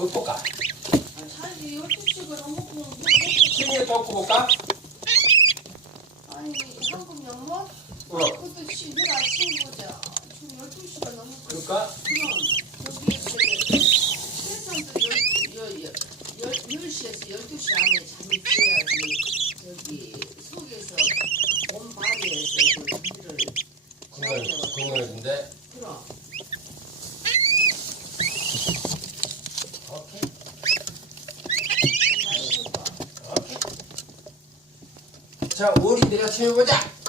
뭐 볼까? 자기 12시가 넘었고 시민이 또 볼까? 아니 한국 영어? 그것도 내일 아침에 보자. 지금 12시가 넘었고 그럴까? 그럼 저기 세상도 10시에서 12시 안에 잠이 들어야지 저기 속에서 몸 발휘해서 그 일을 건강해진대. 그럼 오케이. 맛있을 거야. 오케이. 자, 우리 내가 채워보자.